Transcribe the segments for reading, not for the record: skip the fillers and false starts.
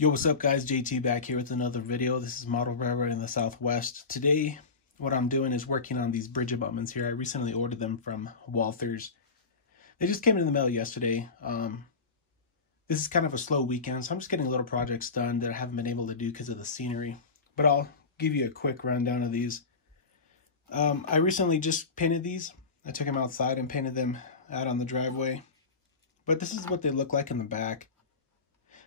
Yo, what's up guys, JT back here with another video. This is Model Railroad in the Southwest. Today, what I'm doing is working on these bridge abutments here. I recently ordered them from Walthers. They just came in the mail yesterday. This is kind of a slow weekend, so I'm just getting little projects done that I haven't been able to do because of the scenery. But I'll give you a quick rundown of these. I recently just painted these. I took them outside and painted them out on the driveway. But this is what they look like in the back.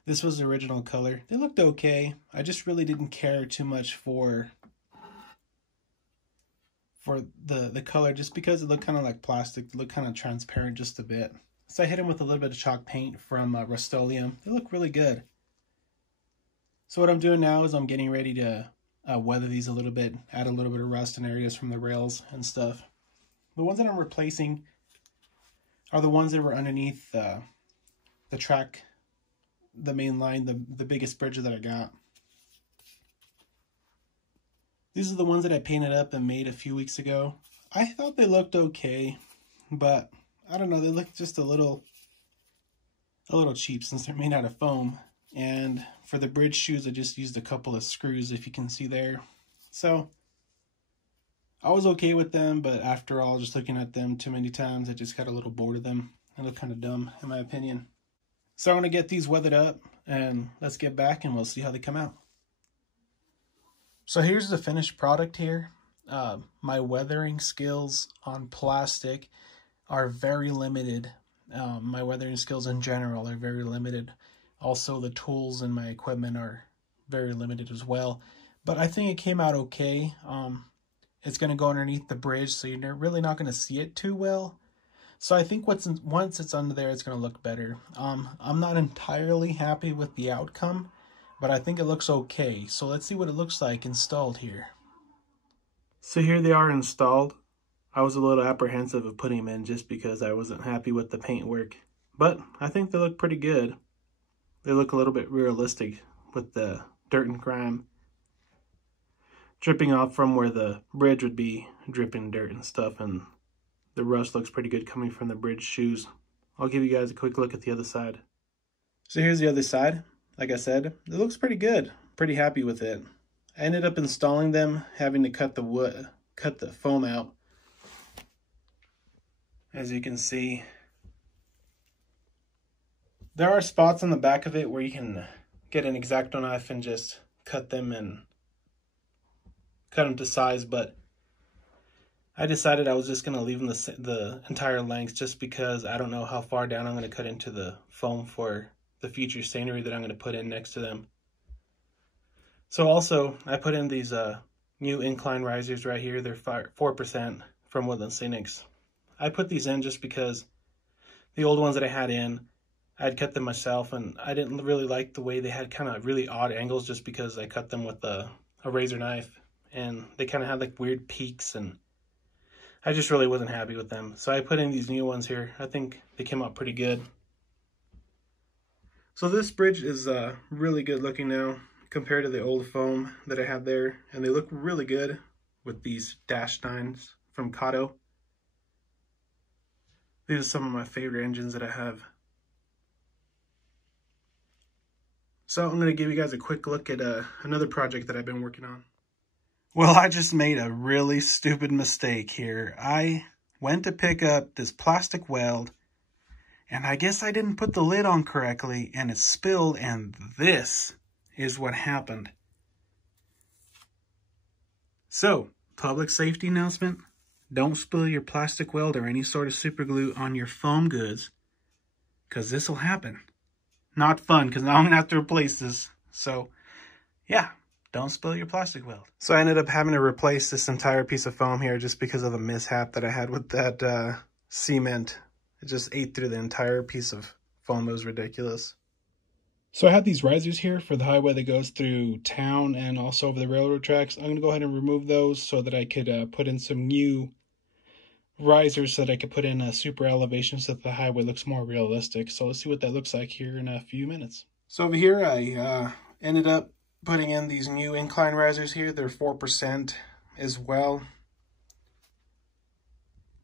This was the original color. They looked okay. I just really didn't care too much for the color, just because it looked kind of like plastic. It looked kind of transparent just a bit. So I hit them with a little bit of chalk paint from Rust-Oleum. They look really good. So what I'm doing now is I'm getting ready to weather these a little bit, add a little bit of rust in areas from the rails and stuff. The ones that I'm replacing are the ones that were underneath the track, the main line, the biggest bridge that I got. These are the ones that I painted up and made a few weeks ago. I thought they looked okay, but I don't know, they look just a little cheap since they're made out of foam. And for the bridge shoes, I just used a couple of screws, if you can see there. So I was okay with them, but after all, just looking at them too many times, I just got a little bored of them. They look kind of dumb, in my opinion. So I'm going to get these weathered up, and let's get back and we'll see how they come out. So here's the finished product here. My weathering skills on plastic are very limited. My weathering skills in general are very limited. Also, the tools and my equipment are very limited as well. But I think it came out okay. It's going to go underneath the bridge, so you're really not going to see it too well. So I think once it's under there, it's going to look better. I'm not entirely happy with the outcome, but I think it looks okay. So let's see what it looks like installed here. So here they are installed. I was a little apprehensive of putting them in just because I wasn't happy with the paintwork, but I think they look pretty good. They look a little bit realistic with the dirt and grime dripping off from where the bridge would be, dripping dirt and stuff, and the rust looks pretty good coming from the bridge shoes. I'll give you guys a quick look at the other side. So here's the other side. Like I said, it looks pretty good. Pretty happy with it. I ended up installing them, having to cut the foam out. As you can see, there are spots on the back of it where you can get an X-Acto knife and just cut them to size, but I decided I was just going to leave them the entire length, just because I don't know how far down I'm going to cut into the foam for the future scenery that I'm going to put in next to them. So also, I put in these new Incline Risers right here. They're 4% from Woodland Scenics. I put these in just because the old ones that I had in, I'd cut them myself, and I didn't really like the way they had kind of really odd angles, just because I cut them with a razor knife, and they kind of had like weird peaks, and I just really wasn't happy with them. So I put in these new ones here. I think they came out pretty good. So this bridge is really good looking now compared to the old foam that I had there. And they look really good with these dash 9s from Kato. These are some of my favorite engines that I have. So I'm going to give you guys a quick look at another project that I've been working on. Well, I just made a really stupid mistake here. I went to pick up this plastic weld, and I guess I didn't put the lid on correctly, and it spilled, and this is what happened. So, public safety announcement: don't spill your plastic weld or any sort of super glue on your foam goods, because this will happen. Not fun, because now I'm going to have to replace this. So, yeah. Don't spill your plastic weld. So I ended up having to replace this entire piece of foam here just because of the mishap that I had with that cement. It just ate through the entire piece of foam. It was ridiculous. So I have these risers here for the highway that goes through town and also over the railroad tracks. I'm going to go ahead and remove those so that I could put in some new risers so that I could put in a super elevation so that the highway looks more realistic. So let's see what that looks like here in a few minutes. So over here I ended up putting in these new Incline Risers here. They're 4% as well.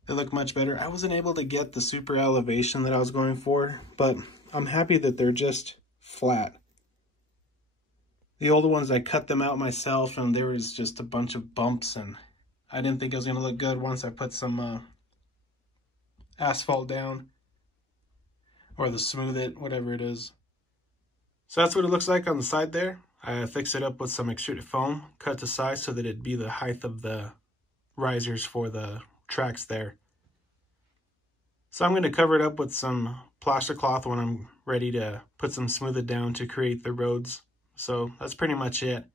They look much better. I wasn't able to get the super elevation that I was going for, but I'm happy that they're just flat. The older ones, I cut them out myself, and there was just a bunch of bumps, and I didn't think it was going to look good once I put some asphalt down, or the smooth it, whatever it is. So that's what it looks like on the side there. I fixed it up with some extruded foam, cut to size so that it'd be the height of the risers for the tracks there. So I'm going to cover it up with some plaster cloth when I'm ready to put some smooth it down to create the roads. So that's pretty much it.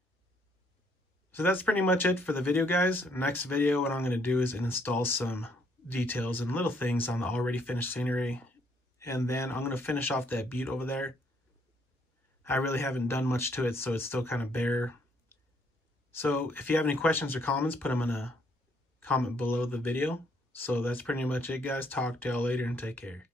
So that's pretty much it for the video, guys. Next video, what I'm going to do is install some details and little things on the already finished scenery. And then I'm going to finish off that butte over there. I really haven't done much to it, so it's still kind of bare. So if you have any questions or comments, put them in a comment below the video. So that's pretty much it, guys. Talk to y'all later and take care.